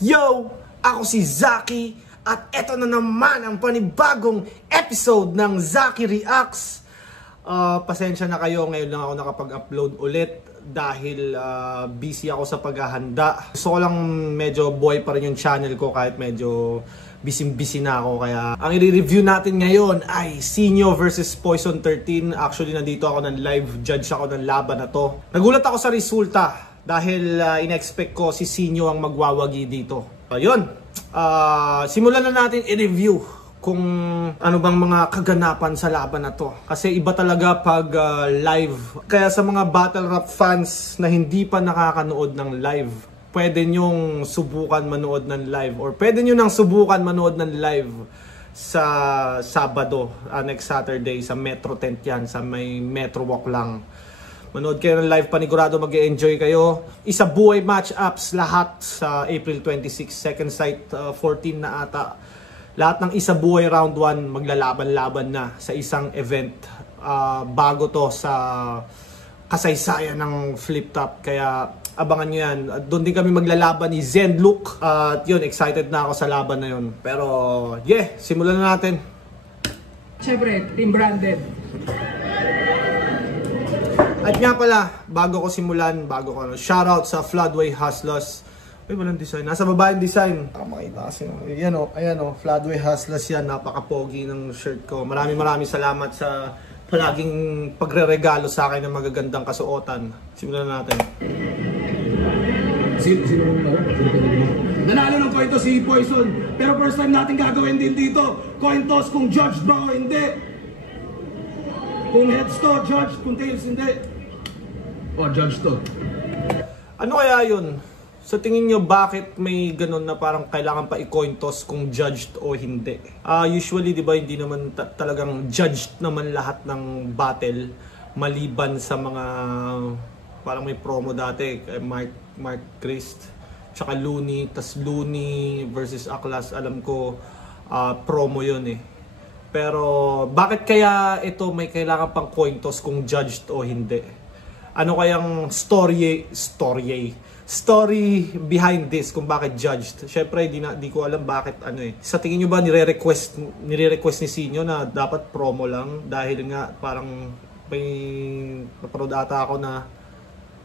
Yo! Ako si Zaki at eto na naman ang panibagong episode ng Zaki Reacts. Pasensya na kayo, ngayon lang ako nakapag-upload ulit dahil busy ako sa paghahanda. Gusto ko lang medyo buhay pa rin yung channel ko kahit medyo busy na ako. Kaya ang i-review natin ngayon ay Sinyo versus Poison 13. Actually nandito ako ng live judge ako ng laban na to. Nagulat ako sa resulta dahil in-expect ko si Sinyo ang magwawagi dito. Ayun, simulan na natin i-review kung ano bang mga kaganapan sa laban na to. Kasi iba talaga pag live. Kaya sa mga battle rap fans na hindi pa nakakanood ng live, pwede nyong subukan manood ng live or pwede nyo nang subukan manood ng live sa Sabado, next Saturday sa Metro Tent yan, sa may Metro Walk lang. Manood kayo ng live, panigurado mag-e-enjoy kayo. Isa buhay match-ups lahat sa April 26, second sight 14 na ata. Lahat ng isa buhay round 1 maglalaban-laban na sa isang event. Bago to sa kasaysayan ng flip top. Kaya abangan nyo yan. Doon din kami maglalaban ni Zen Luke. At yun, excited na ako sa laban na yun. Pero yeah, simulan na natin. Siyempre, team branded. At nga pala, bago ko simulan, shoutout sa Floodway Hustlers. Uy, walang design. Nasa baba yung design. Makita kasi. Ayan o, Floodway Hustlers yan. Napaka-pogi ng shirt ko. Maraming salamat sa palaging pagre-regalo sa akin ng magagandang kasuotan. Simulan na natin. Sino mo? Nanalo ng coin toss si Poison. Pero first time natin gagawin din dito. Coin toss kung judge ba o hindi. Kung heads to, judge. Kung tails, hindi. O, judge to. Ano kaya yun? Sa tingin nyo, bakit may ganun na parang kailangan pa i-coin toss kung judged o hindi? Usually, di ba, hindi naman talagang judged naman lahat ng battle. Maliban sa mga, parang may promo dati, Mark Christ, tsaka Looney. Tas Looney versus Aklas, alam ko, promo yun eh. Pero, bakit kaya ito may kailangan pang coin toss kung judged o hindi? Ano kayang story behind this kung bakit judged? Syempre di ko alam bakit ano eh. Sa tingin niyo ba nire-request ni Sinyo na dapat promo lang dahil nga parang may napanood ata ako na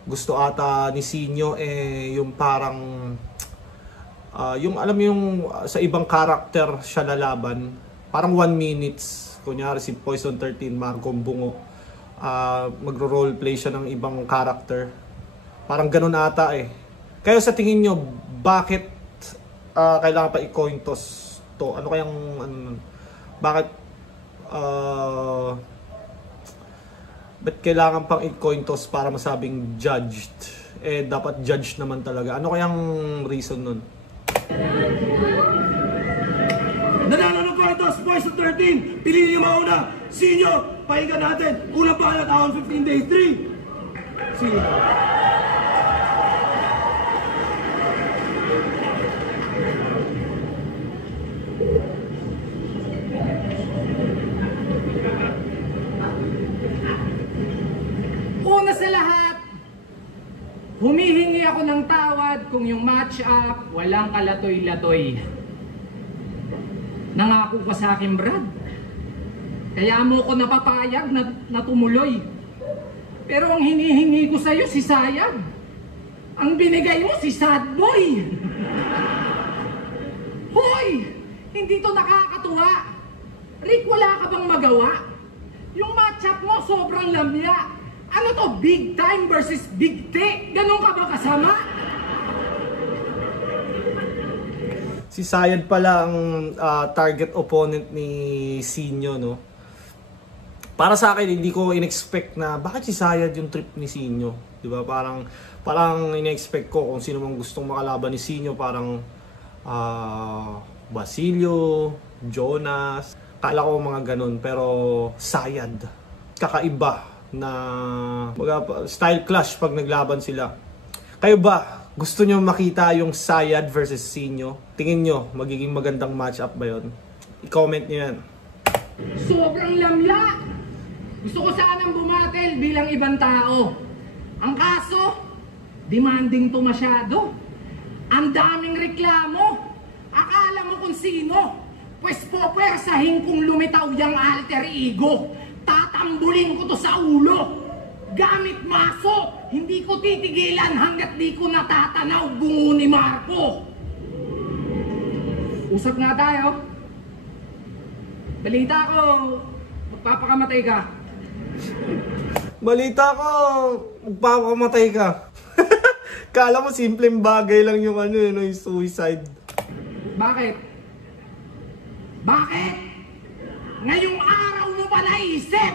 gusto ata ni Sinyo eh yung parang yung alam yung sa ibang karakter siya lalaban, parang 1 minutes kunyari si Poison 13 Marcom Bungo. Magro-roleplay siya ng ibang character. Parang ganun ata eh. Kaya sa tingin nyo, bakit kailangan pa i-coin toss to? Ano kayang bakit ba't kailangan pang i-coin toss para masabing judged? Eh dapat judged naman talaga. Ano kayang reason nun? Nanalo ng coin toss, Poison 13. Piliin niyo mauna. Sinyo, pahinga natin. Unang balat, on 15 days, 3. Sinyo. Una sa lahat, humihingi ako ng tawad kung yung match-up walang kalatoy-latoy. Nangako ka sa akin, Brad. Kaya mo ko napapayag na tumuloy. Pero ang hinihingi ko sa'yo si Sayad. Ang binigay mo si Sad Boy. Hoy! Hindi to nakakatuwa. Rick, wala ka bang magawa? Yung matchup mo sobrang lamya. Ano to? Big time versus big T? Ganon ka ba kasama? Si Sayad pala ang target opponent ni Sinyo, no? Para sa akin, hindi ko in-expect na bakit si Sayad yung trip ni Sinyo. Diba? Parang in-expect ko kung sino mang gustong makalaban ni Sinyo. Parang Basilio, Jonas. Kala ko mga ganun. Pero Sayad, kakaiba na style clash pag naglaban sila. Kayo ba? Gusto nyo makita yung Sayad versus Sinyo? Tingin nyo, magiging magandang matchup ba yun? I-comment nyo yan. Sobrang lamya! Gusto ko sanang bumatel bilang ibang tao. Ang kaso, demanding to masyado. Ang Ang daming reklamo. Akala mo kung sino? Pwes popwersahin kung lumitaw yung alter ego. Tatambulin ko to sa ulo. Gamit maso, hindi ko titigilan hanggat di ko natatanaw bungo ni Marco. Usap nga tayo. Balita ko, magpapakamatay ka. Balita ko, magpapakamatay ka. Kala mo simpleng bagay lang yung yung suicide. Bakit? Bakit? Ngayong araw mo pa naisip?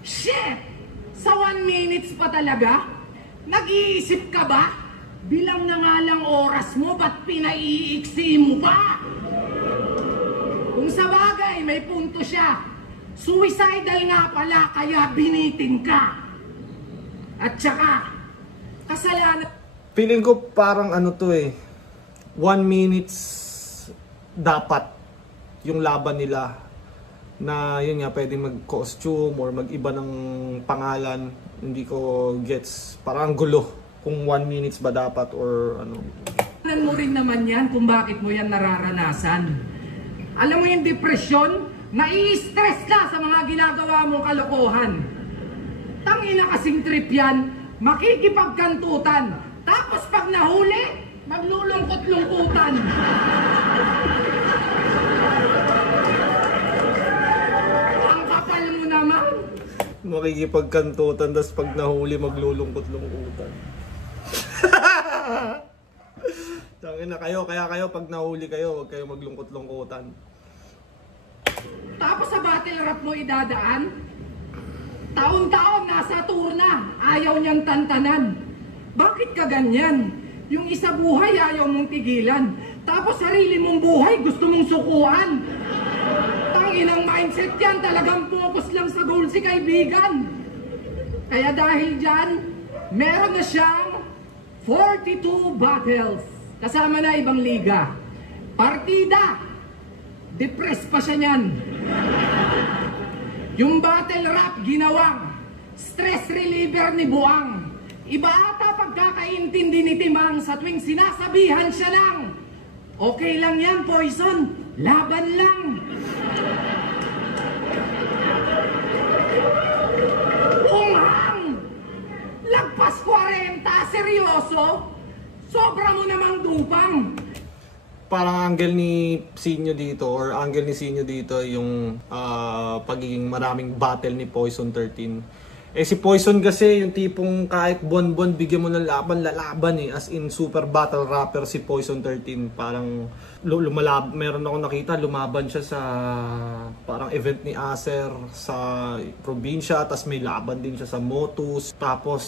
Shit! Sa 1 minutes pa talaga? Nag-iisip ka ba? Bilang na nga lang oras mo, ba't pinaiiksi mo pa? Kung sa bagay, may punto siya. Suicidal nga pala, kaya biniting ka. At saka, kasalanan... Feeling ko parang 1 minutes dapat yung laban nila na yun nga pwedeng mag-costume or mag-iba ng pangalan. Hindi ko gets, parang gulo kung 1 minutes ba dapat or ano. Alam mo rin naman yan kung bakit mo yan nararanasan. Alam mo yung depresyon, nai-stress ka sa mga ginagawa mong kalokohan. Tangina kasing trip yan, makikipagkantutan. Tapos pag nahuli, maglulungkot-lungkutan. Ang kapal mo naman. Makikipagkantutan, tapos pag nahuli, maglulungkot-lungkutan. Tangina kayo, kaya kayo pag nahuli kayo, huwag kayo maglungkot-lungkutan. Tapos sa battle rap mo idadaan, taon-taon nasa tour na, ayaw niyang tantanan. Bakit ka ganyan? Yung isa buhay ayaw mong tigilan. Tapos sarili mong buhay gusto mong sukuan. Tanginang mindset yan, talagang focus lang sa goal si kaibigan. Kaya dahil dyan, meron na siyang 42 battles. Kasama na ibang liga. Partida, depressed pa siya niyan. Yung battle rap ginawang stress reliever ni Buang. Iba ata pagkakaintindi ni Timang sa tuwing sinasabihan siya ng okay lang yan, Poison, laban lang. Unghang! Lagpas 40, seryoso? Sobra mo namang dupang. Parang angle ni Sinyo dito or angle ni Sinyo dito yung pagiging maraming battle ni Poison 13. Si Poison kasi yung tipong kahit buwan-buwan bigyan mo ng laban, lalaban as in super battle rapper si Poison 13. Parang meron ako nakita, lumaban siya sa parang event ni Acer sa probinsya, tapos may laban din siya sa Motus, tapos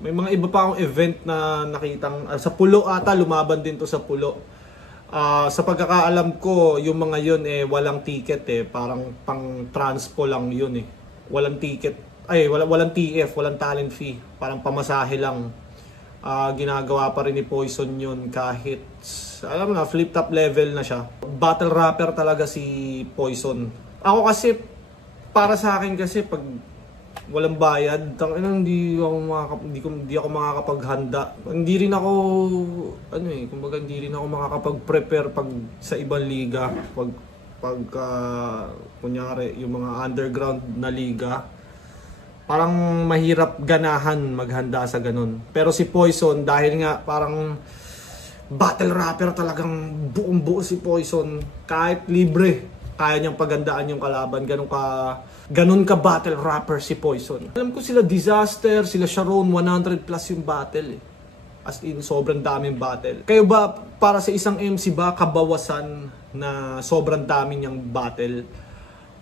may mga iba pa akong event na nakitang sa Pulo ata, lumaban din to sa Pulo. Sa pagkakaalam ko, yung mga yun walang ticket parang pang transpo lang yun walang ticket, walang TF, walang talent fee, parang pamasahe lang. Ginagawa pa rin ni Poison yun kahit, alam na, flip top level na siya. Battle rapper talaga si Poison. Ako kasi, para sa akin kasi, pag walang bayad, hindi ako makakapaghanda. Hindi rin ako, kumbaga hindi rin ako makakapag-prepare pag sa ibang liga. Kunyari, yung mga underground na liga, parang mahirap ganahan maghanda sa ganun. Pero si Poison, dahil nga parang battle rapper talagang buong-buo si Poison, kahit libre, kaya niyang pagandaan yung kalaban. Ganun ka battle rapper si Poison. Alam ko sila Disaster, sila Sharon, 100 plus yung battle As in, sobrang daming battle. Kayo ba, para sa isang MC ba, kabawasan na sobrang dami niyang battle?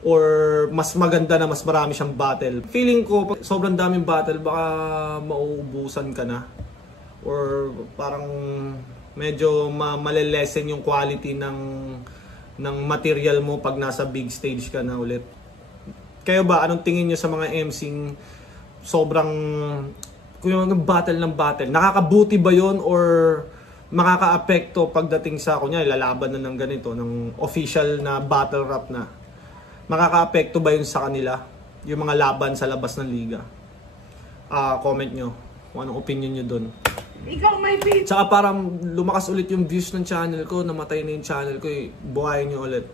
Or mas maganda na mas marami siyang battle? Feeling ko, pag sobrang daming battle, baka mauubusan ka na. Or parang medyo malelesen yung quality ng material mo pag nasa big stage ka na ulit. Kayo ba, anong tingin nyo sa mga MCing sobrang kung yung battle ng battle, nakakabuti ba yon or makakaapekto pagdating sa kunyari lalaban na ng ganito, ng official na battle rap na? Makakaapekto ba yun sa kanila, yung mga laban sa labas ng liga? Comment nyo kung anong opinion nyo dun. Ikaw may video. Tsaka parang lumakas ulit yung views ng channel ko, namatay na yung channel ko eh. Buhayin nyo ulit.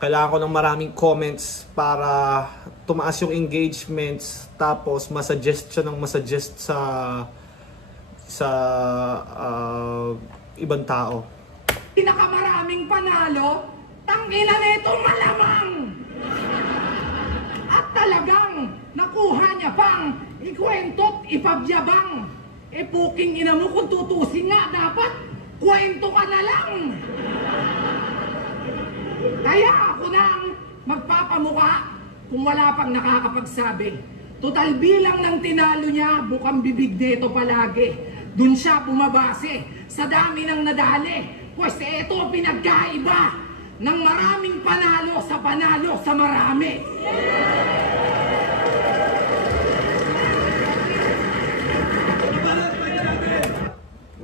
Kailangan ko ng maraming comments para tumaas yung engagements, tapos masuggest siya ng masuggest sa ibang tao. Pinakamaraming panalo, tangina nitong malamang! At talagang nakuha niya pang ikwento't ipabyabang. E puking ina mo kung tutusin nga, dapat kwento ka na lang! Kaya ako nang magpapamuka kung wala pang nakakapagsabi. Total bilang ng tinalo niya, bukang bibig nito palagi. Dun siya bumabase sa dami ng nadali. Pwes ito pinagkaiba ng maraming panalo sa marami.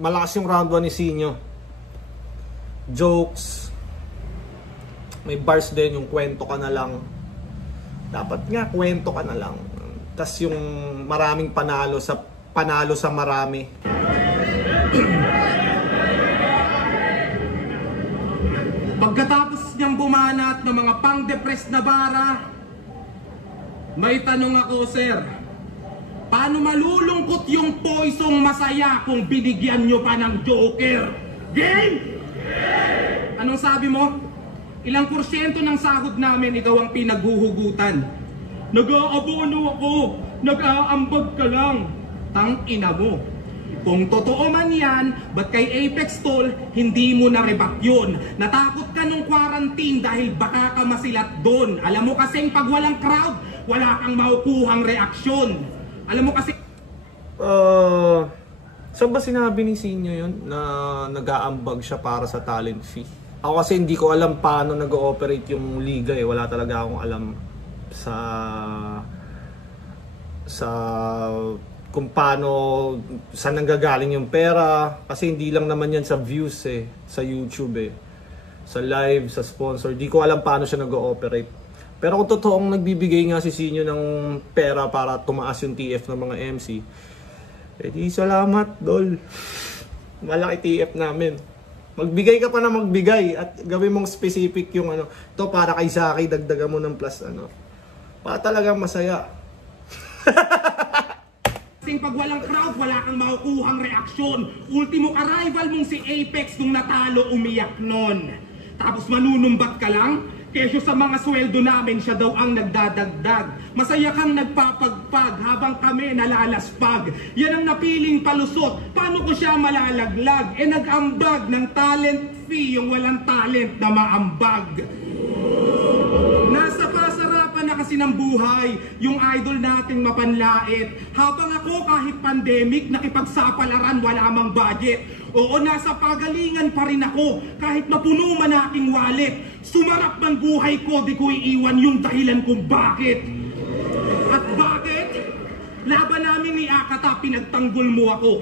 Malakas yung round 1 ni Sinyo. Jokes. May bars din, yung kwento ka na lang. Dapat nga, kwento ka na lang. Tas yung maraming panalo sa marami. Pagkatapos niyang bumanat ng mga pang-depressed na bara, may tanong ako, sir. Paano malulungkot yung Poisong masaya kung binigyan nyo pa ng Joker? Game? Anong sabi mo? Ilang porsyento ng sahod namin ikaw ang pinaghuhugutan? Nag-aabono ako, nag-aambag ka lang. Tang-ina mo. Kung totoo man yan, ba't kay Apex Tol, hindi mo na-reback yun? Natakot ka nung quarantine dahil baka ka masilat doon. Alam mo kasing pag walang crowd, wala kang makukuhang reaksyon. Alam mo kasi... Saan ba sinabi ni Sinyo yun na nag-aambag siya para sa talent fee? Ako kasi hindi ko alam paano nag-ooperate yung liga eh. Wala talaga akong alam sa kung paano, saan nanggagaling yung pera. Kasi hindi lang naman yan sa views eh, sa YouTube eh. Sa live, sa sponsor. Di ko alam paano siya nag-ooperate. Pero kung totoong nagbibigay nga si Sinyo ng pera para tumaas yung TF ng mga MC, eh di salamat, dol. Malaki TF namin. Magbigay ka pa na magbigay at gawin mong specific yung ano. Ito para kay Zaki, dagdagan mo ng plus ano. Para talagang masaya. Kasing pag walang crowd, wala kang makukuhang reaksyon. Ultimo arrival mong si Apex nung natalo, umiyak nun. Tapos manunumbat ka lang? Kesyo sa mga sweldo namin, siya daw ang nagdadagdag. Masaya kang nagpapagpag habang kami nalalaspag. Yan ang napiling palusot. Paano ko siya malalaglag? Nag-ambag ng talent fee yung walang talent na maambag. Nasa pasarapan na kasi ng buhay yung idol nating mapanlait. Habang ako kahit pandemic, nakipagsapalaran, wala mang budget. Oo, nasa pagalingan pa rin ako kahit mapuno man aking wallet. Sumarap man buhay ko, di ko iiwan yung dahilan kung bakit. At bakit? Laban namin ni Akata, pinagtanggol mo ako.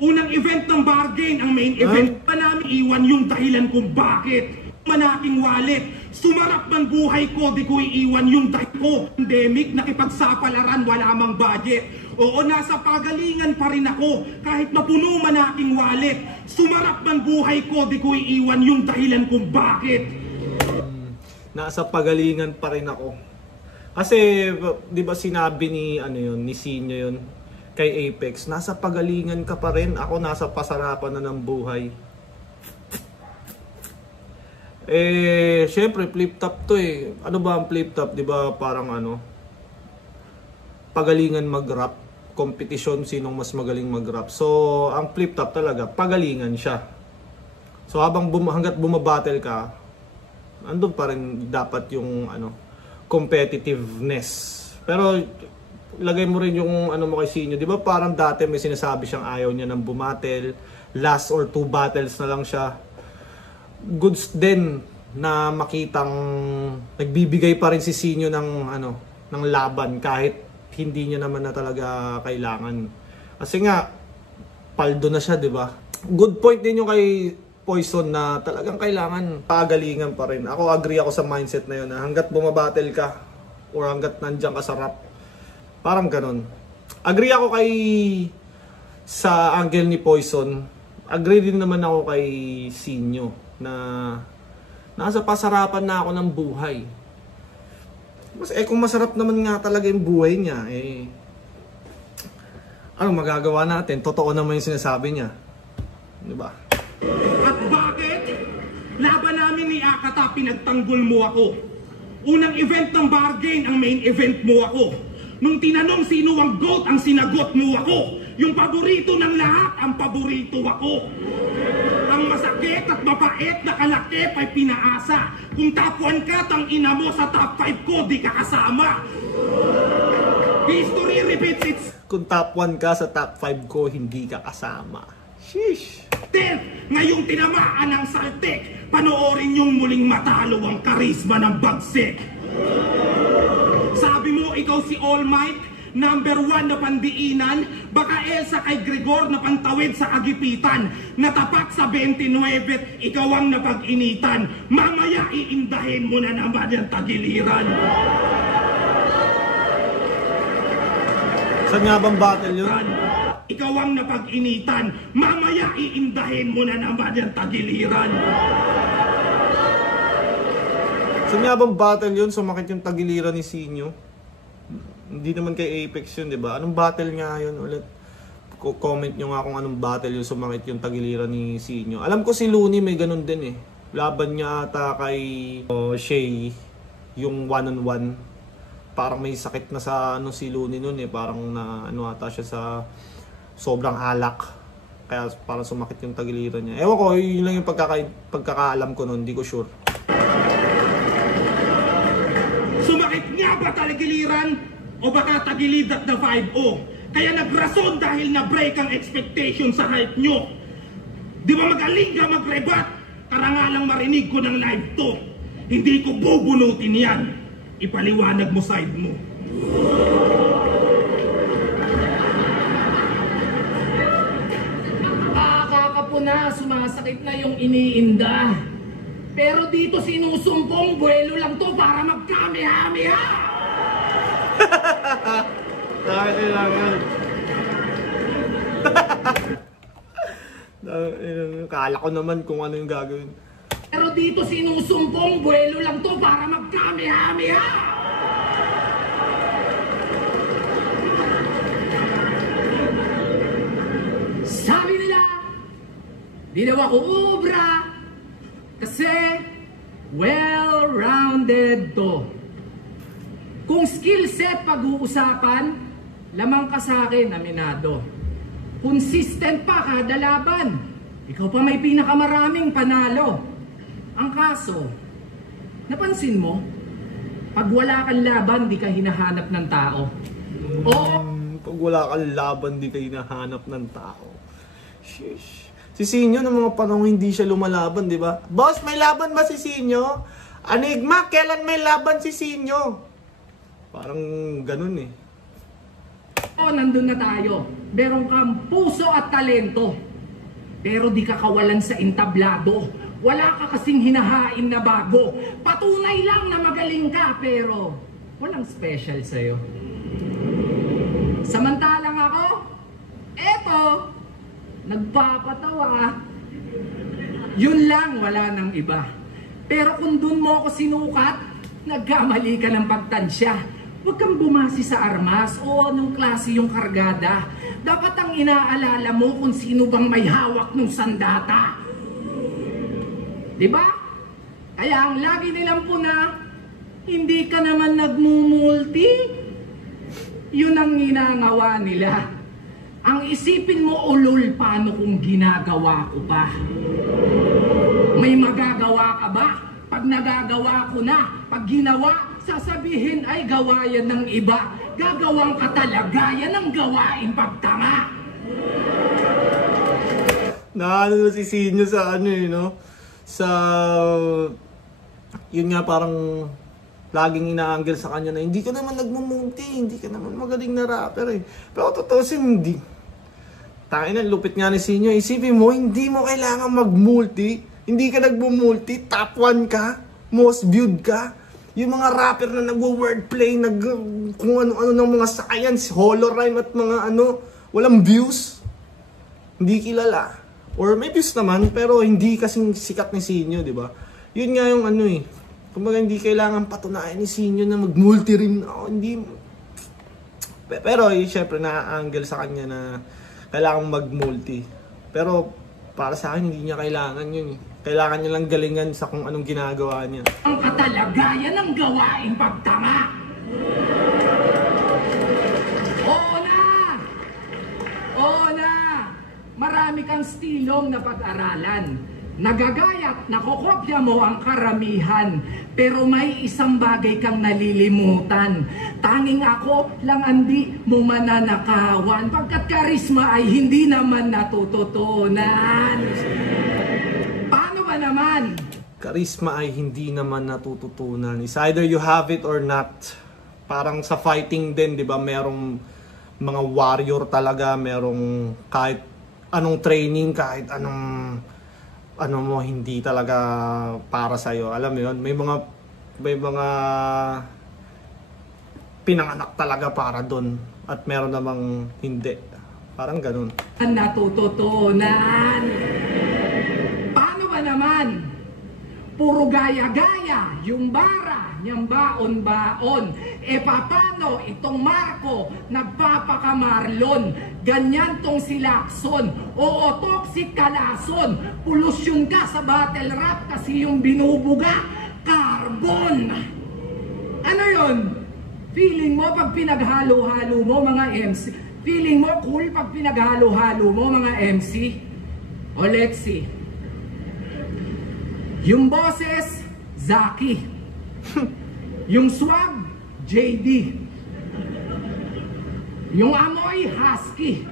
Unang event ng bargain, ang main event pa namin iwan yung dahilan kung bakit. Man aking wallet, sumarap man buhay ko, di ko iiwan yung dahilan ko. Pandemic, nakipagsapalaran, wala mang budget. Oo, nasa pagalingan pa rin ako kahit mapuno man aking wallet. Sumarap man buhay ko, di ko iiwan yung dahilan kung bakit. Nasa pagalingan pa rin ako. Kasi 'di ba sinabi ni ni Sinyo yun kay Apex, nasa pagalingan ka pa rin, ako nasa pasarapan na ng buhay. Eh, syempre flip top to eh. Ano ba ang flip top? 'Di ba parang pagalingan mag-rap, competition sinong mas magaling mag-rap. So, ang flip top talaga pagalingan siya. So, hangga't bumabattle ka, andun pa rin dapat yung competitiveness. Pero lagay mo rin yung mo kay Sinyo. 'Di ba parang dati may sinasabi siyang ayaw niya ng bumattle, last or 2 battles na lang siya. Goods din na makitang nagbibigay pa rin si Sinyo ng laban kahit hindi niya naman na talaga kailangan. Kasi nga paldo na siya, 'di ba? Good point din yung kay Poison na talagang kailangan pagalingan pa rin. Ako agree ako sa mindset na yun na hangga't bumabattle ka or hangga't nandiyan ka sa rap. Parang ganun. Agree ako kay sa angle ni Poison, agree din naman ako kay Sinyo na nasa pasarapan na ako ng buhay. Kung masarap naman nga talaga yung buhay niya, ano magagawa natin? Totoo naman yung sinasabi niya. Diba? At bakit? Laban namin ni Akata, pinagtanggol mo ako. Unang event ng bargain, ang main event mo ako. Nung tinanong sino ang GOAT, ang sinagot mo ako. Yung paborito ng lahat, ang paborito ako. Ang masakit at mapait na kalakip ay pinaasa. Kung top 1 ka, tang ina mo sa top 5 ko, di ka kasama. History repeats its... Kung top 1 ka sa top 5 ko, hindi ka kasama. Sheesh! Ngayong tinamaan ng saltik, panoorin yung muling matalo ang karisma ng bagsik. Sabi mo, ikaw si All Might, number 1 na pandiinan, baka Elsa kay Gregor na pantawid sa kagipitan, natapak sa 29, ikaw ang napag-initan, mamaya iindahin mo na naman yung tagiliran. Saan nga bang battle yun? Ikaw ang napag-initan, mamaya iindahin mo na naman yung tagiliran. Saan nga bang battle yun? Sumakit yung tagiliran ni Sinyo. Hindi naman kay Apex yun, diba? Anong battle nga yun ulit? Comment nyo nga kung anong battle yun sumakit yung tagiliran ni Sinyo. Alam ko si Looney may ganun din eh. Laban niya ata kay Shay, yung one-on-one. Parang may sakit na sa si Looney nun eh. Parang na ata siya sa sobrang alak. Kaya parang sumakit yung tagiliran niya. Ewan ko, yun lang yung pagkakaalam ko nun. Hindi ko sure. Sumakit nga ba tagiliran? O baka tagilidat na 5-0? Kaya nagrason dahil na-break ang expectation sa hype nyo. Di ba magaling ka mag-rebat? Karangalang marinig ko ng live to. Hindi ko bubunutin yan. Ipaliwanag mo side mo. Na sumasakit na yung iniinda. Pero dito sinusumpong buwelo lang to para magkami-hami-ha! Dahil lang yan. Kala ko naman kung ano yung gagawin. Pero dito sinusumpong buwelo lang to para magkami-hami-ha! Sabi nila, di daw ako ubra kasi well-rounded to. Kung skill set pag-uusapan, lamang ka sa akin, aminado. Consistent pa kada laban. Ikaw pa may pinakamaraming panalo. Ang kaso, napansin mo, pag wala kang laban, di ka hinahanap ng tao. Oo. Pag wala kang laban, di ka hinahanap ng tao. Sheesh. Si Sinyo, ng mga panahon hindi siya lumalaban, di ba? Boss, may laban ba si Sinyo? Enigma, kailan may laban si Sinyo? Parang ganun eh. Nandun na tayo. Meron kang puso at talento. Pero di ka kawalan sa entablado. Wala ka kasing hinahain na bago. Patunay lang na magaling ka, pero walang special sa'yo. Samantalang ako, eto, nagpapatawa. Yun lang, wala nang iba. Pero kung dun mo ako sinukat, nagkamali ka ng pagtansya. Huwag kang bumasi sa armas o anong klase yung kargada. Dapat ang inaalala mo kung sino bang may hawak ng sandata. Diba? Kaya ang lagi nilang puna, hindi ka naman nagmumulti. Yun ang ginagawa nila. Ang isipin mo, ulol, paano kung ginagawa ko pa? May magagawa ka ba? Pag nagagawa ko na, pag ginawa, sasabihin ay gawa yan ng iba. Gagawang ka talaga, yan ang gawain pagtama. Naano si Sinyo sa ano eh, no? Sa... Yun nga parang... Laging inaanggel sa kanya na hindi ka naman nagmumunti, hindi ka naman magaling na rapper eh. Pero totoo hindi. Tangina, lupit nga ni Sinyo. Isipin mo, hindi mo kailangan mag-multi. Hindi ka nagmumulti, top 1 ka, most viewed ka. Yung mga rapper na nagwo-wordplay, kung ano-ano ng mga science, holorime at mga ano, walang views. hindi kilala. Or may views naman, pero hindi kasing sikat ni Sinyo, di ba? Yun nga yung ano eh. Kumbaga hindi kailangan patunayan ni Sinyo na mag-multi-rim na ako. Hindi. Pero syempre na-angle sa kanya na kailangan mag-multi. Pero para sa akin hindi niya kailangan yun eh. Kailangan niya lang galingan sa kung anong ginagawa niya. Ang katalagayan ng gawaing pagtanga. Oo na! Marami kang stilong na pag-aralan. Nagagayat, nakokopya mo ang karamihan. Pero may isang bagay kang nalilimutan. Tanging ako lang hindi mo mananakawan. Pagkat karisma ay hindi naman natututunan. Paano ba naman? Karisma ay hindi naman natututunan. It's either you have it or not. Parang sa fighting din, di ba? Merong mga warrior talaga. Merong kahit anong training, kahit anong ano mo, hindi talaga para sa'yo. Alam mo yun? May mga pinanganak talaga para dun. At meron namang hindi. Parang ganun. Natututunan. Paano ba naman? Puro gaya-gaya, yung bara, niyang baon-baon. E papano itong Marco, nagpapakamarlon. Ganyan tong si Lacson. Oo, toxic kalason. Polusyon ka sa battle rap kasi yung binubuga, carbon. Ano yun? Feeling mo pag pinaghalo-halo mo mga MC? Feeling mo cool pag pinaghalo-halo mo mga MC? O let's see. Yung boses, Zaki. Yung swag, JD. Yung amoy, Husky.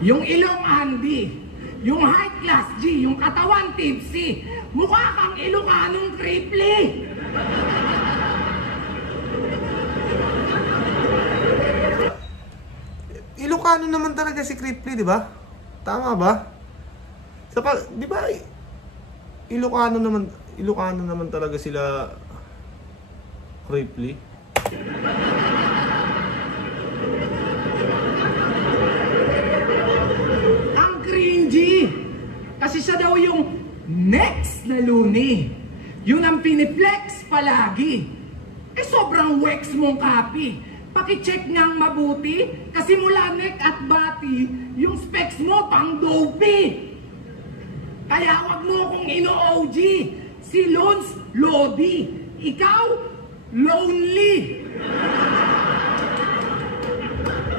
Yung ilong, Andy. Yung high class, G. Yung katawan, Tipsy. Mukha kang Ilocanong Cripply. Ilocano naman talaga si Cripply, di ba? Tama ba? Di ba? Ilocano naman talaga sila Cripply. Ang cringy. Kasi siya daw yung next na Looney. Yun ang piniflex palagi. Eh sobrang wex mong copy. Pakicheck ngang mabuti. Kasi mula neck at body, yung specs mo pang dopey. Kaya wag mo kong ino-OG. Si Lons, Lodi. Ikaw, lonely.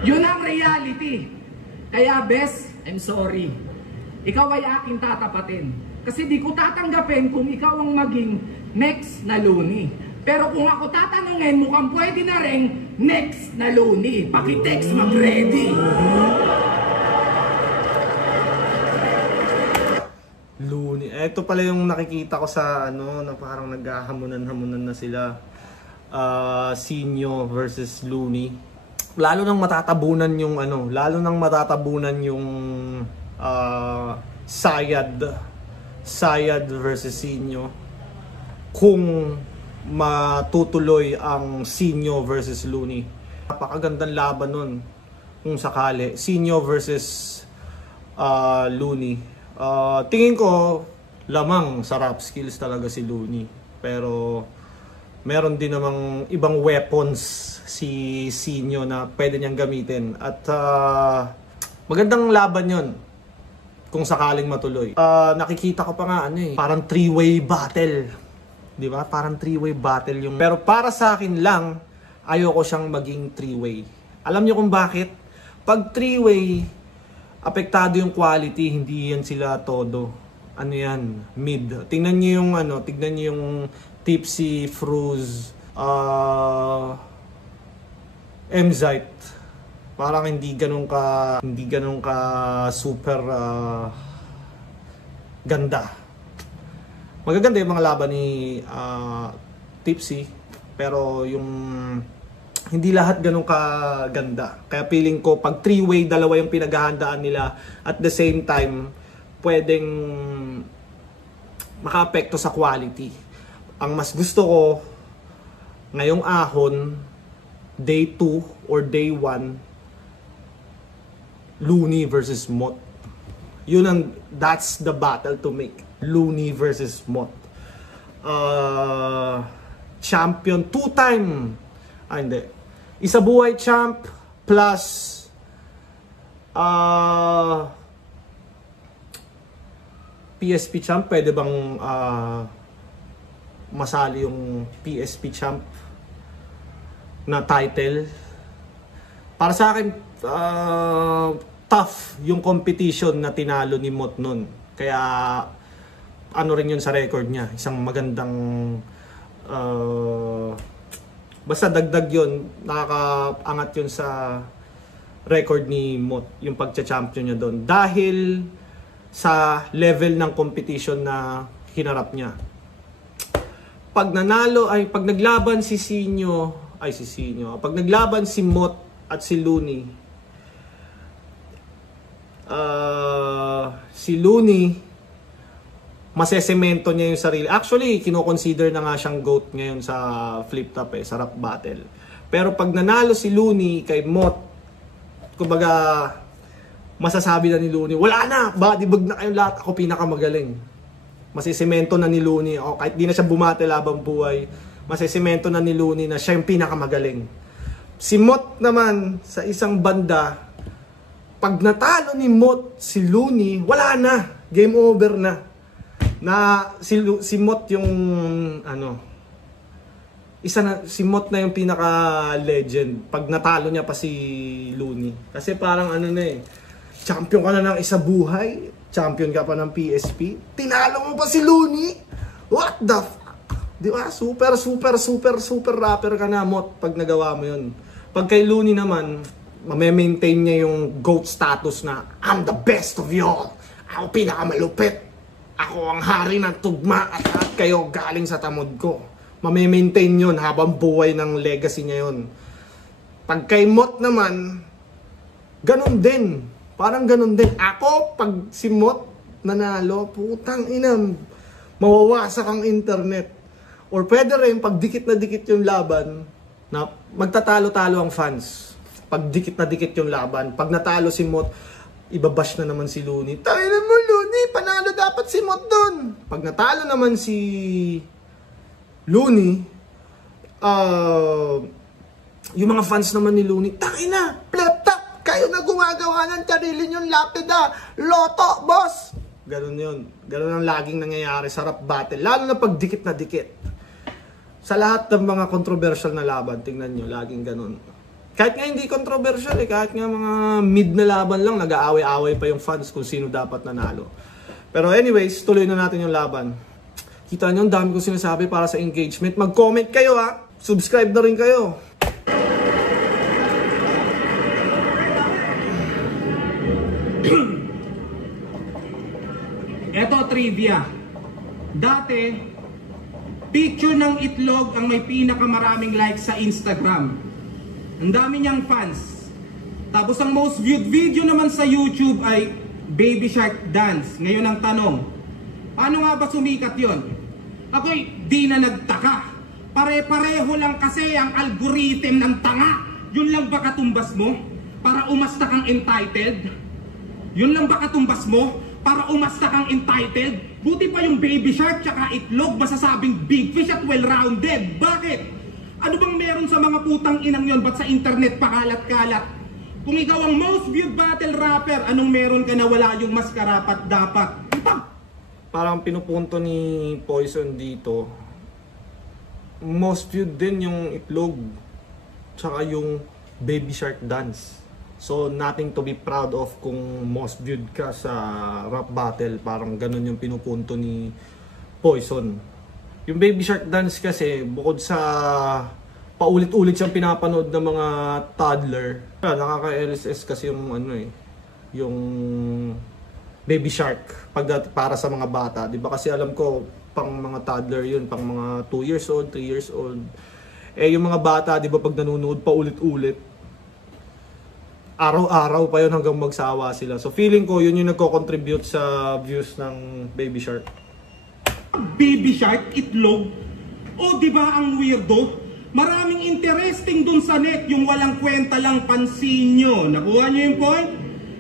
Yun ang reality. Kaya bes, I'm sorry. Ikaw ay aking tatapatin. Kasi di ko tatanggapin kung ikaw ang maging next na Looney. Pero kung ako tatanungin, mukhang pwede na rin next na Looney. Pakitext mag-ready. Looney. Ito pala yung nakikita ko sa ano, na parang naghahamunan-hamunan na sila. Sinyo versus Looney. Lalo nang matatabunan yung ano, Sayad versus Sinyo. Kung matutuloy ang Sinyo versus Looney. Napakagandang laban nun kung sakali. Sinyo versus Looney. Tingin ko lamang sa rap skills talaga si Looney. Pero meron din namang ibang weapons si Sinyo na pwede niyang gamitin. At magandang laban yon kung sakaling matuloy. Nakikita ko pa nga parang three-way battle. Di ba? Parang three-way battle yung... Pero para sa akin lang, ayoko siyang maging three-way. Alam niyo kung bakit? Pag three-way, apektado yung quality, hindi yan sila todo. Ano yan? Mid. Tingnan niyo yung tignan niyo yung Tipsy, Fruz, Mzite. Parang hindi ganun ka super ganda. Magaganda yung mga laban ni Tipsy, pero yung hindi lahat ganun ka ganda. Kaya feeling ko pag three-way, dalawa yung pinaghahandaan nila at the same time pwedeng makaapekto sa quality. Ang mas gusto ko ngayong ahon, day 2 or day 1, Looney versus Mott. That's the battle to make. Looney versus Mott. Champion, Isabuhay champ plus PSP champ. Pwede bang masali yung PSP champ na title? Para sa akin, tough yung competition na tinalo ni Mott nun. Kaya ano rin yun sa record niya, isang magandang basta dagdag yun, nakakaangat yun sa record ni Mott, yung pagcha-champion niya doon dahil sa level ng competition na hinarap niya. Pag naglaban pag naglaban si Mott at si Looney, masesemento niya yung sarili. Actually, kino-consider na nga siyang GOAT ngayon sa flip top sa rap battle. Pero pag nanalo si Looney kay Mott, kumbaga masasabi na ni Looney, wala na, body bag na kayong lahat, ako pinakamagaling. Masesemento na ni Looney, kahit di na siya bumate labang buhay, masesemento na ni Looney na siya yung pinakamagaling. Si Mott naman, sa isang banda, pag natalo ni Mott si Looney, wala na, game over na. Si Mott yung si Mott na yung pinaka-legend pag natalo niya pa si Looney. Kasi parang champion ka na ng isabuhay, champion ka pa ng PSP, tinalo mo pa si Looney? What the fuck? Di ba? Super rapper ka na, Mott, pag nagawa mo yun. Pag kay Looney naman, mame-maintain niya yung GOAT status na I'm the best of you all. Ako pinakamalupit. Ako ang hari ng tugma at kayo galing sa tamod ko. Mame-maintain yun habang buhay ng legacy niya yun. Pag kay Mott naman, ganun din. Parang ganun din. Ako, pag si Mott nanalo, putang ina, mawawasak ang internet. Or pwede rin, pag dikit na dikit yung laban, na magtatalo-talo ang fans. Pag dikit na dikit yung laban, pag natalo si Mott, ibabash na naman si Looney. Tayo na mo, Looney, panalo dapat si Mott doon. Pag natalo naman si Looney, yung mga fans naman ni Looney, tayo na, pleptap, kayo na gumagawa ng sarili nyong lapida, loto, boss. Ganun yun. Ganun ang laging nangyayari sa rap battle, lalo na pag dikit na dikit. Sa lahat ng mga controversial na laban, tingnan nyo, laging ganun. Kahit nga hindi controversial kahit nga mga mid na laban lang, nag-aaway-aaway pa yung fans kung sino dapat nanalo. Pero anyways, tuloy na natin yung laban. Kita nyo, ang dami kong sinasabi para sa engagement. Mag-comment kayo subscribe na rin kayo. Eto trivia. Dati, picture ng itlog ang may pinakamaraming likes sa Instagram. Ang dami niyang fans. Tapos ang most viewed video naman sa YouTube ay Baby Shark Dance. Ngayon ang tanong, paano nga ba sumikat yon? Ako'y di na nagtaka. Pare-pareho lang kasi ang algorithm ng tanga. Yun lang ba katumbas mo? Para umasta kang entitled? Yun lang ba katumbas mo? Para umasta kang entitled? Buti pa yung Baby Shark tsaka itlog masasabing big fish at well-rounded. Bakit? Ano bang meron sa mga putang inang yon? Ba't sa internet pakalat-kalat? Kung ikaw ang most viewed battle rapper, anong meron ka na wala yung mas karapat dapat? Parang pinupunto ni Poison dito, most viewed din yung itlog tsaka yung Baby Shark Dance. So nothing to be proud of kung most viewed ka sa rap battle. Parang ganun yung pinupunto ni Poison. Yung Baby Shark Dance kasi, bukod sa paulit-ulit siyang pinapanood ng mga toddler, nakaka-LSS kasi yung yung Baby Shark para sa mga bata, 'di ba? Kasi alam ko pang mga toddler 'yun, pang mga 2 years old, 3 years old. Yung mga bata, 'di ba, pag nanonood paulit-ulit, araw-araw pa 'yun hanggang magsawa sila. So feeling ko 'yun yung nagko-contribute sa views ng Baby Shark. Baby Shark, itlog? O di ba ang weirdo? Maraming interesting dun sa net, yung walang kwenta lang pansin nyo. Nakuha nyo yung point?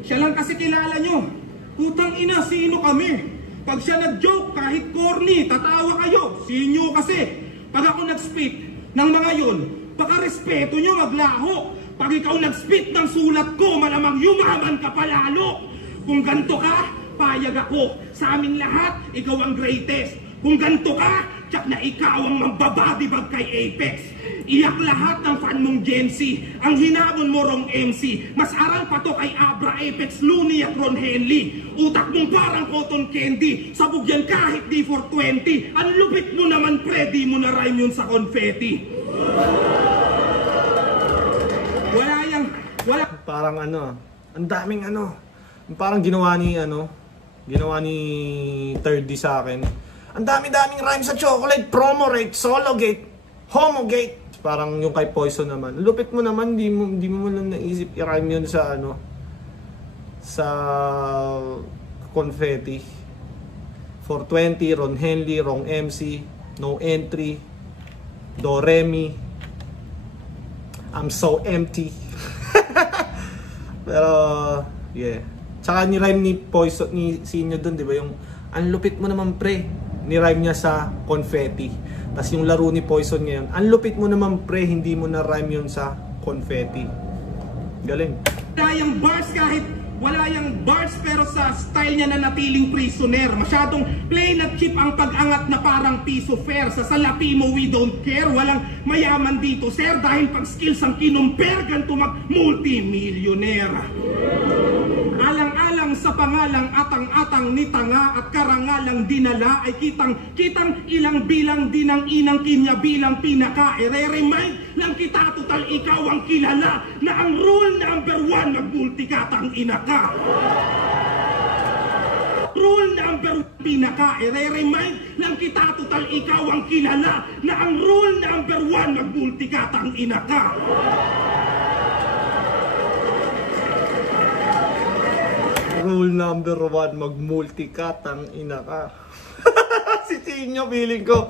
Siya lang kasi kilala nyo. Putang ina, sino kami? Pag siya nag-joke, kahit corny, tatawa kayo. Sinyo kasi. Pag ako nag-spit ng mga yun, baka respeto nyo maglaho. Pag ikaw nag-spit ng sulat ko, malamang yumaman ka palalo. Kung ganto ka, payag ako. Sa aming lahat, ikaw ang greatest. Kung ganto ka, tsak na ikaw ang mambabadibag kay Apex. Iyak lahat ng fan mong Gen Z. Ang hinamon mo rong MC. Mas aral pa to kay Abra, Apex, Looney at Ron Henley. Utak mong parang cotton candy. Sabog yan kahit di 420. Ang lupit mo naman pre, di mo na rhyme yun sa confetti. Wala. Parang ang daming parang ginawa ni Third D sa akin. Ang dami-daming rhyme sa chocolate, promo rate, solo gate, homo gate. Parang yung kay Poison naman. Lupit mo naman, di mo lang naisip i-rhyme yun sa sa confetti. 420, Ron Henley, wrong MC, no entry, do re mi, I'm so empty. Pero yeah. Tsaka ni-rhyme ni Poison, ni Sinyo dun, di ba? Yung ang lupit mo naman pre, ni-rhyme niya sa confetti. Tapos yung laro ni Poison ngayon, ang lupit mo naman pre, hindi mo na-rhyme yun sa confetti. Galing. Wala yung bars pero sa style niya na natiling prisoner. Masyadong plain at cheap ang pag-angat na parang piso fair. Sa salapi mo we don't care. Walang mayaman dito sir dahil pag skills ang kinumpare ganito mag-multimillionaire. Alang-alang sa pangalang atang-atang ni tanga at karangalang dinala ay kitang ilang bilang din ang inang kinya bilang pinaka. Re-remind lang kita total ikaw ang kilala na ang rule number 1 mag-multikatang ina ka. Rule number 1 pinaka. Re-remind lang kita total ikaw ang kilala na ang rule number 1 mag-multikatang ina ka. Rule number 1, mag-multicat ang ina ka. Si Sinyo, feeling ko,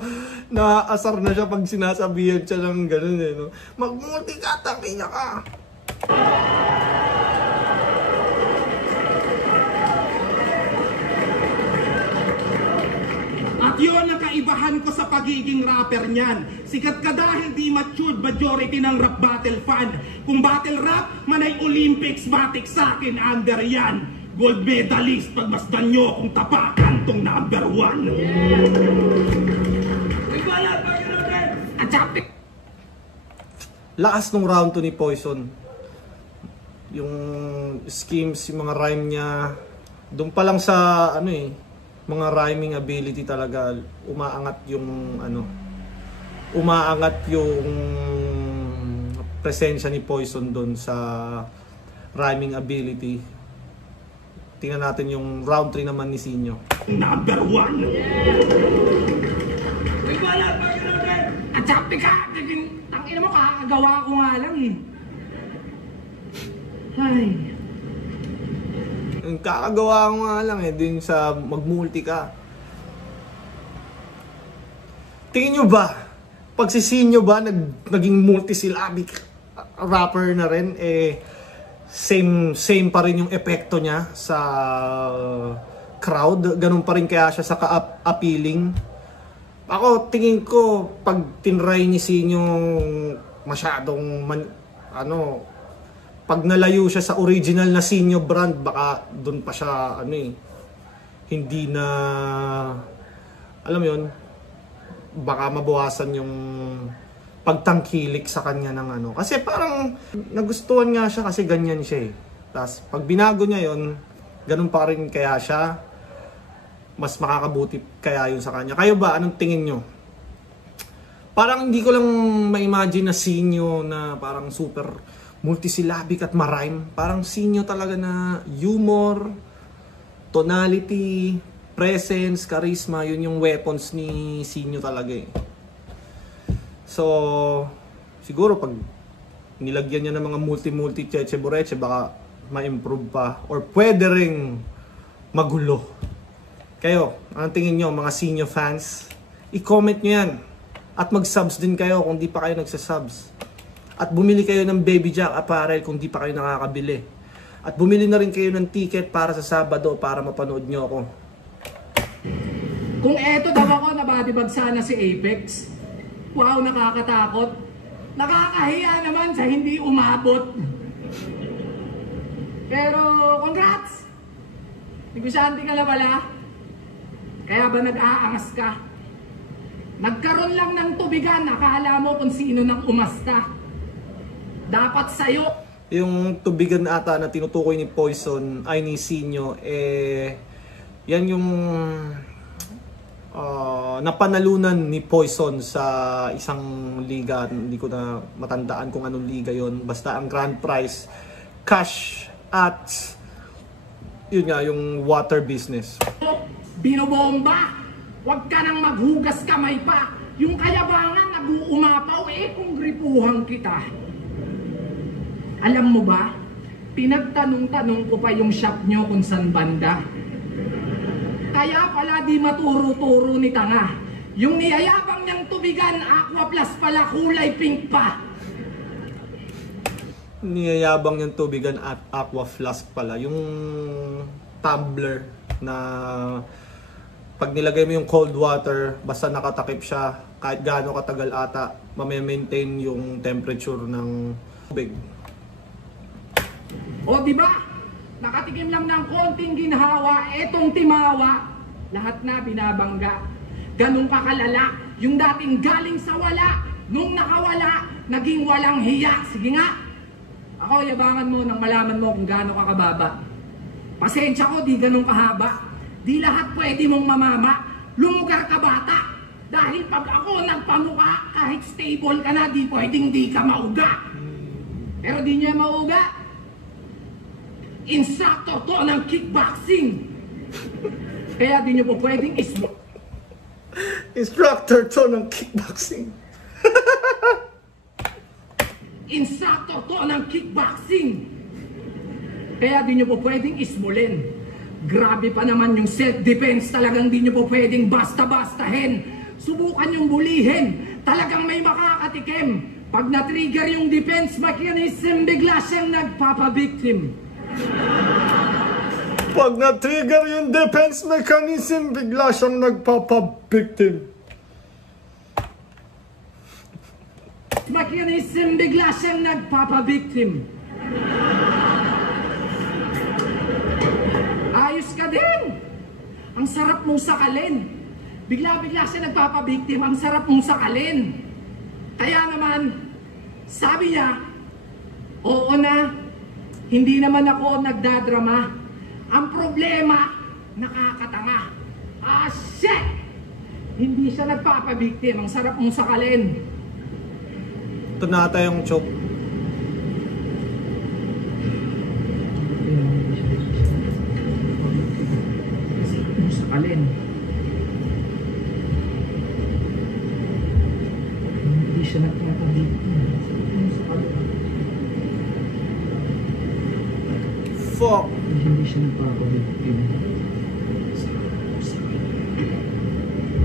naaasar na siya pag sinasabihan siya ng ganun eh. No? Mag-multicat ang ina ka. At yun ang kaibahan ko sa pagiging rapper niyan. Sikat ka dahil di matured majority ng rap battle fan. Kung battle rap, manay Olympics, matik sa akin under yan. Gold medalist, pagmasdan nyo kung tapakan tong number 1. Lakas nung round 2 ni Poison. Yung schemes, yung mga rhyme niya, doon pa lang sa mga rhyming ability talaga umaangat yung presensya ni Poison doon sa rhyming ability. Tingnan natin yung round 3 naman ni Sinyo. Number 1. At sabi ka, tangina mo, kakagawa ko nga lang eh. Ay. Yung kakagawa ko nga lang din sa mag-multi ka. Tingin nyo ba, pag si Sinyo ba naging multi-syllabic rapper na rin, same pa rin yung epekto niya sa crowd, ganun pa rin kaya siya sa ka-appealing. Ako tingin ko pag tinry ni Sinyo masyadong pag nalayo siya sa original na Sinyo brand, baka doon pa siya hindi na alam mo yun, baka mabawasan yung pagtangkilik sa kanya ng kasi parang nagustuhan nga siya kasi ganyan siya eh. Tapos pag binago niya yon, ganun pa rin kaya siya, mas makakabuti kaya yun sa kanya. Kayo ba, anong tingin nyo? Parang hindi ko lang ma-imagine na Sinyo na parang super multisyllabic at marime. Parang Sinyo talaga na humor, tonality, presence, charisma, yun yung weapons ni Sinyo talaga eh. So, siguro pag nilagyan niya ng mga multi cheche boreche, baka ma-improve pa or pwede ring magulo. Kayo, anong tingin nyo mga Sinyo fans? I-comment nyo yan at mag-subs din kayo kung di pa kayo nagsasubs. At bumili kayo ng Baby Jack apparel kung di pa kayo nakakabili. At bumili na rin kayo ng ticket para sa Sabado para mapanood nyo ako. Kung eto daw ako, nabadibag sana si Apex. Wow, nakakatakot. Nakakahiya naman sa hindi umabot. Pero, congrats! Negosyante ka na pala. Kaya ba nag-aangas ka? Nagkaroon lang ng tubigan, akala mo kung sino nang umasta. Dapat sa'yo. Yung tubigan ata na tinutukoy ni Poison, ay ni Sinyo, yan yung napanalunan ni Poison sa isang liga. Hindi ko na matandaan kung anong liga yon. Basta ang grand prize, cash at yun nga, yung water business. Binobomba! Huwag ka nang maghugas kamay pa! Yung kayabangan nag-uumapaw kung gripuhan kita. Alam mo ba, pinagtanong-tanong ko pa yung shop nyo kung saan banda. Kaya pala di maturo-turo ni tanga. Yung niyayabang niyang tubigan, Aqua Plus pala, kulay pink pa. Niyayabang yung tubigan at Aqua Flask pala. Yung tumbler na pag nilagay mo yung cold water, basta nakatakip siya, kahit gaano katagal ata, mame-maintain yung temperature ng tubig. O di ba? Nakatikim lang ng konting ginhawa, etong timawa, lahat na binabangga. Ganun kakalala, yung dating galing sa wala, nung nakawala, naging walang hiya. Sige nga, ako yabangan mo nang malaman mo kung gaano ka kababa. Pasensya ko, di ganun kahaba. Di lahat pwede mong mamama, lumugar ka bata. Dahil pag ako nagpamuka, kahit stable ka na, di pwedeng di ka mauga. Pero di niya mauga. Instructor to ng kickboxing. Kaya di nyo po pwedeng Instructor to ng kickboxing. Instructor to ng kickboxing. Kaya di nyo po pwedeng ismulin. Grabe pa naman yung self-defense. Talagang di nyo po pwedeng basta-bastahin. Subukan yung bulihin. Talagang may makakatikim. Pag na-trigger yung defense mechanism, bigla siyang nagpapabiktim. Pag na-trigger yung defense mechanism, bigla siyang nagpapabiktim. Mechanism, bigla siyang nagpapabiktim. Ayos ka din. Ang sarap mong sakalin. Bigla-bigla siya nagpapabiktim. Ang sarap mong sakalin. Kaya naman, sabi niya, oo na, hindi naman ako nagdadrama. Ang problema, nakakatanga. Ah, shit! Hindi siya nagpapabiktim. Ang sarap mong sakalin. Ito na ata yung choke. Sakalin. Hindi siya nagpapabiktim. Fuck! Hindi siya nagpapabiktim.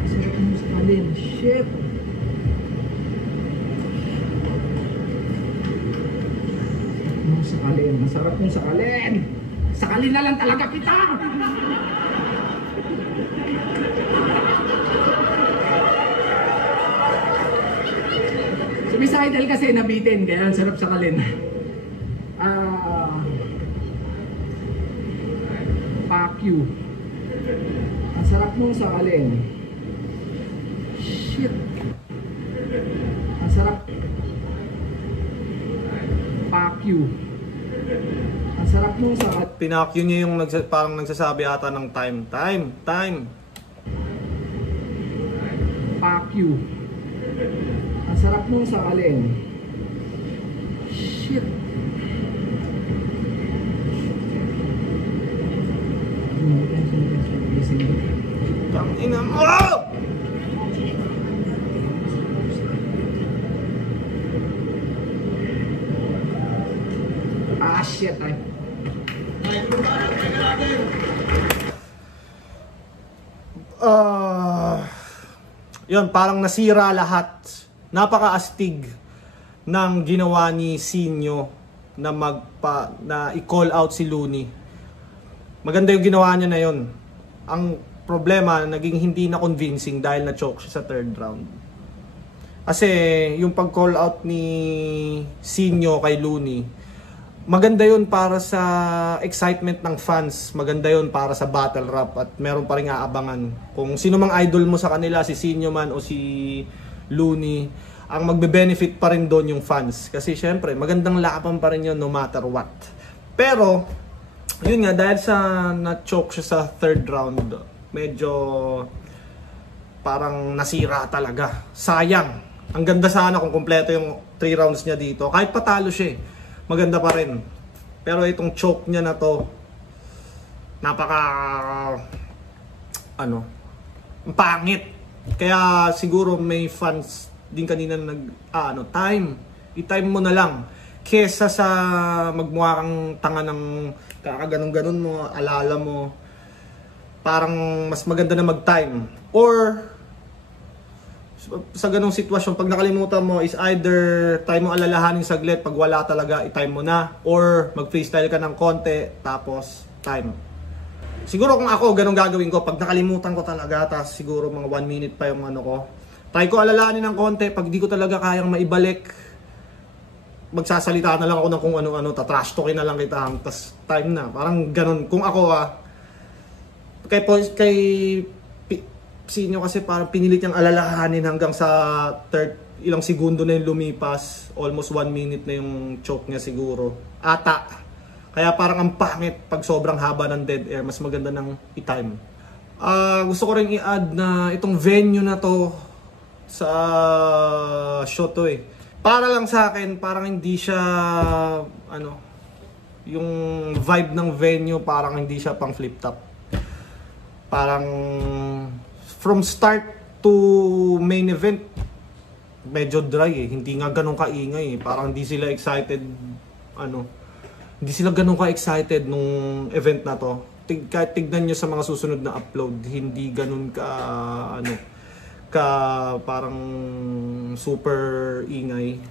Sarap mong sakalin. Shit! Sakalin. Masarap mong sakalin. Sakalin na lang talaga kita. Sumicidal kasi nabitin. Kaya ang sarap sakalin. Fuck you. Ang sarap mong sakalin. Shit. Ang sarap. Fuck you. Ang sarap nung sakat. Pinakyo niya yung parang nagsasabi ata ng time. Time. Fuck you. Ang sarap nung sakalin. Shit. Tangina mo! Ah, shit ay. Yun, parang nasira lahat. Napaka-astig ng ginawa ni Sinyo na i-call out si Looney. Maganda yung ginawa niya na yun. Ang problema, naging hindi na convincing dahil na-choke siya sa third round. Kasi yung pag-call out ni Sinyo kay Looney, maganda yun para sa excitement ng fans. Maganda yun para sa battle rap at meron pa rin aabangan. Kung sino mang idol mo sa kanila, si Sinyo man o si Looney, ang magbe-benefit pa rin doon yung fans. Kasi syempre, magandang laban pa rin yun no matter what. Pero, yun nga, dahil sa na-choke siya sa third round, medyo parang nasira talaga. Sayang. Ang ganda sana kung kompleto yung 3 rounds niya dito. Kahit patalo siya, maganda pa rin. Pero itong choke niya na to, napaka pangit. Kaya siguro may fans din kanina i-time mo na lang kesa sa magmukha kang tanga ng kakaganong-ganon mo, alala mo. Parang mas maganda na mag-time. Or sa ganong sitwasyon, pag nakalimutan mo is either time mo alalahanin saglit, pag wala talaga, i-time mo na. Or mag-freestyle ka ng konti, tapos time. Siguro kung ako, ganong gagawin ko, pag nakalimutan ko talaga, tapos siguro mga 1 minute pa yung ko, try ko alalahanin ng konti, pag di ko talaga kayang maibalik, magsasalita na lang ako ng kung ano-ano, tatrash talkin na lang kita, tapos time na. Parang ganon. Kung ako kay Sinyo kasi parang pinilit niyang alalahanin hanggang sa ilang segundo na yung lumipas. Almost 1 minute na yung choke niya siguro. Ata. Kaya parang ang pangit pag sobrang haba ng dead air. Mas maganda ng i-time. Gusto ko rin i-add na itong venue na to sa show to Para lang sa akin, parang hindi siya yung vibe ng venue parang hindi siya pang flip top. Parang from start to main event, medyo dry Hindi nga ganun kaingay Parang hindi sila excited, hindi sila ganun ka-excited nung event na to. Kahit tignan nyo sa mga susunod na upload, hindi ganun parang super ingay.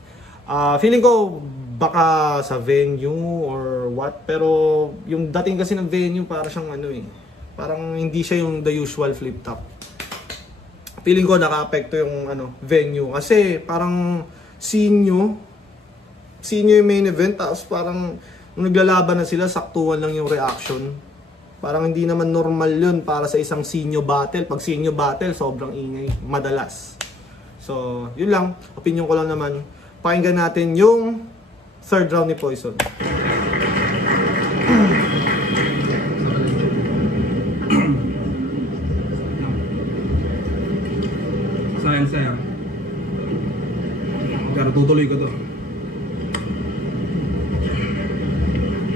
Feeling ko baka sa venue or what, pero yung dating kasi ng venue para siyang parang hindi siya yung the usual flip top. Feeling ko naka-apekto yung venue kasi parang Sinyo yung main event, tapos parang nung naglalaban na sila, saktuhan lang yung reaction. Parang hindi naman normal yun para sa isang Sinyo battle. Pag Sinyo battle, sobrang ingay madalas. So yun lang, opinion ko lang naman. Pakinggan natin yung third round ni Poison. Sayang. Pero tutuloy ko to.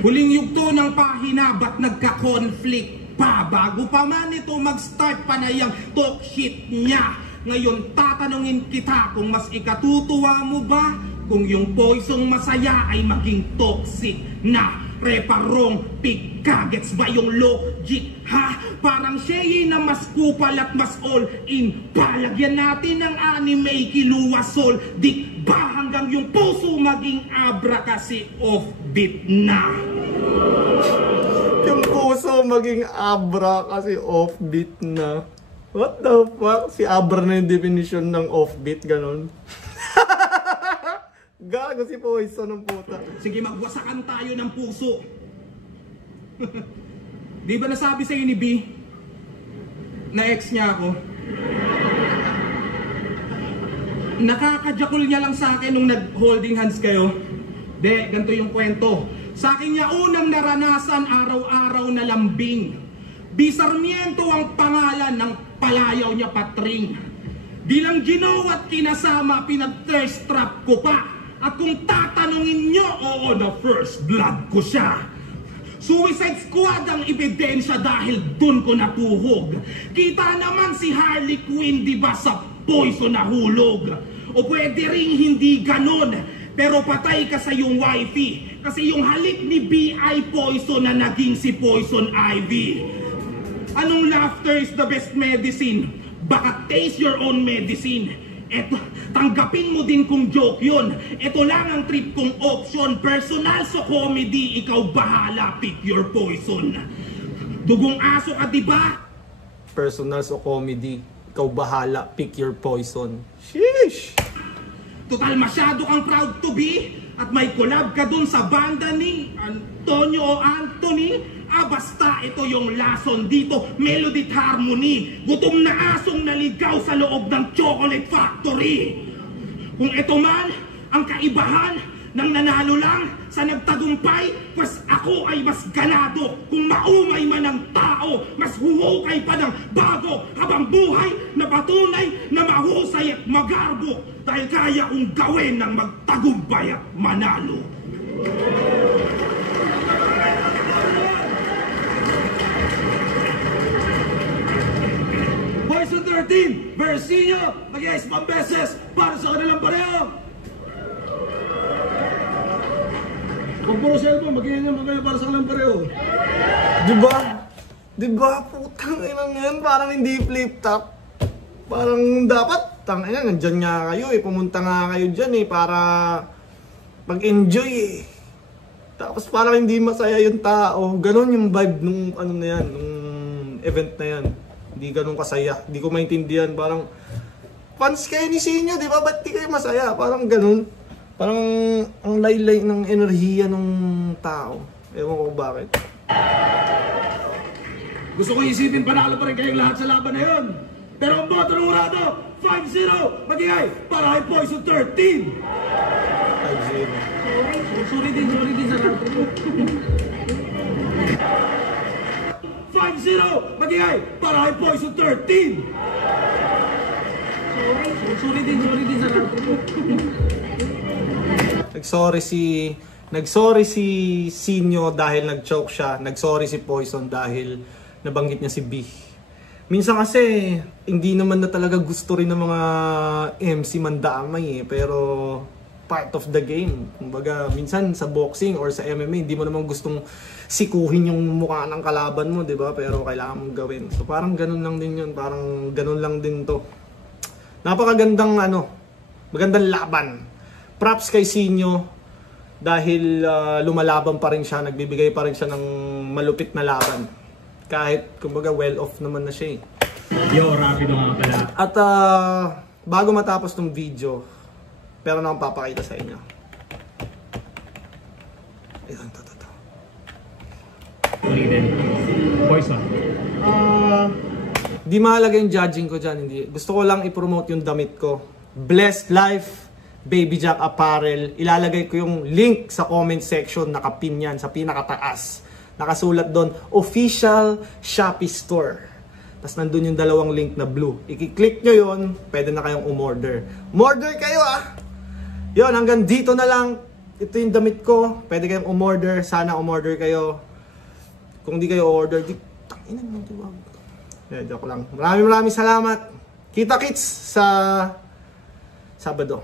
Huling yugto ng pahina, ba't nagka-conflict pa? Bago pa man ito mag-start pa na yung talk shit niya. Ngayon tatanungin kita kung mas ikatutuwa mo ba kung yung Poison masaya ay maging toxic na reparong pika. Gets ba yung logic, ha? Parang siya na mas kupal at mas all in. Palagyan natin ng anime kiluwasol. Di ba hanggang yung puso maging abra kasi offbeat na? Yung puso maging abra kasi offbeat na. What the fuck? Si abra na yung definition ng offbeat, ganon. Gago si Poison ng puta. Sige, magwasakan tayo ng puso. Di ba nasabi sa'yo ni B na ex niya ako? Nakakajakul niya lang sa akin nung nag-holding hands kayo. De, ganito yung kwento. Sa akin niya unang naranasan araw-araw na lambing. B. Sarmiento ang pangalan ng palayaw niya patring. Di lang ginaw at kinasama, pinag-thirst trap ko pa. At kung tatanungin nyo, oo, na first blood ko siya. Suicide Squad ang ebidensya dahil dun ko natuhog. Kita naman si Harley Quinn, di ba, sa Poison na hulog. O pwede ring hindi ganon, pero patay ka sa yung wifey. Kasi yung halik ni B.I. Poison na naging si Poison Ivy. Anong laughter is the best medicine? Baka taste your own medicine. Eto, tanggapin mo din kung joke yun. Ito lang ang trip kong option. Personal so comedy, ikaw bahala, pick your poison. Dugong aso ka, diba? Personals o comedy, ikaw bahala, pick your poison. Sheesh! Total masyado kang proud to be at may collab ka dun sa banda ni Antonio o Anthony. Basta ito yung lason dito, melody at harmony. Gutom na asong naligaw sa loob ng chocolate factory. Kung ito man ang kaibahan ng nanalo lang sa nagtagumpay, pues ako ay mas ganado. Kung maumay man ang tao, mas huhukay pa ng bago, habang buhay na patunay na mahusay at magarbo, dahil kaya kong gawin ng magtagumpay at manalo. Poison 13, Versinio, mag-iayos pang beses para sa kanilang pareho. Kung puro cellphone, mag-iayos naman kayo para sa kanilang pareho. Diba? Diba? Putang inang yan, parang hindi flip top. Parang dapat, tangina, nandyan nga kayo eh. Pumunta nga kayo dyan eh, para mag-enjoy eh. Tapos parang hindi masaya yung tao. Ganon yung vibe nung ano na yan, nung event na yan. Hindi ganun kasaya. Hindi ko maintindihan. Parang fans kayo ni Sinyo, di ba? Ba't di kayo masaya? Parang ganun. Parang ang laylay ng enerhiya ng tao. Ewan ko bakit. Gusto ko isipin panalo pa rin kayong lahat sa laban na yun. Pero ang boto ng Urado, 5-0, mag-ingay para kay Poison 13. 5-0. Sorry din sa rato ko. 5-0, mag-ingay para kay Poison 13. Sorry din sa rato ko. Nagsorry si Sinyo dahil nag-choke siya. Nagsorry si Poison dahil nabanggit niya si B. Minsan kasi hindi naman na talaga gusto rin ng mga MC mandamay eh, pero part of the game. Kumbaga, minsan sa boxing or sa MMA, hindi mo naman gustong sikuhin yung mukha ng kalaban mo, 'di ba? Pero kailangan mong gawin. So parang ganun lang din 'yun, parang ganun lang din 'to. Napakagandang magandang laban. Props kay Sinyo dahil lumalaban pa rin siya, nagbibigay pa rin siya ng malupit na laban. Kahit, kumbaga, well-off naman na siya eh. Yo, rapido nga pala. At bago matapos tong video, pero na akong papakita sa inyo. Ito. Ulitin. Poison. Di mahalaga yung judging ko dyan. Hindi. Gusto ko lang i-promote yung damit ko. Blessed Life Baby Jack Apparel. Ilalagay ko yung link sa comment section. Nakapin yan sa pinakataas. Nakasulat doon, official Shopee store. Tapos nandun yung dalawang link na blue. I-click nyo yun, pwede na kayong umorder. Umorder kayo ah! Yun, hanggang dito na lang. Ito yung damit ko. Pwede kayong umorder. Sana umorder kayo. Kung di kayo order, tangina mo, diba? Joke lang. Maraming salamat. Kita kits sa Sabado.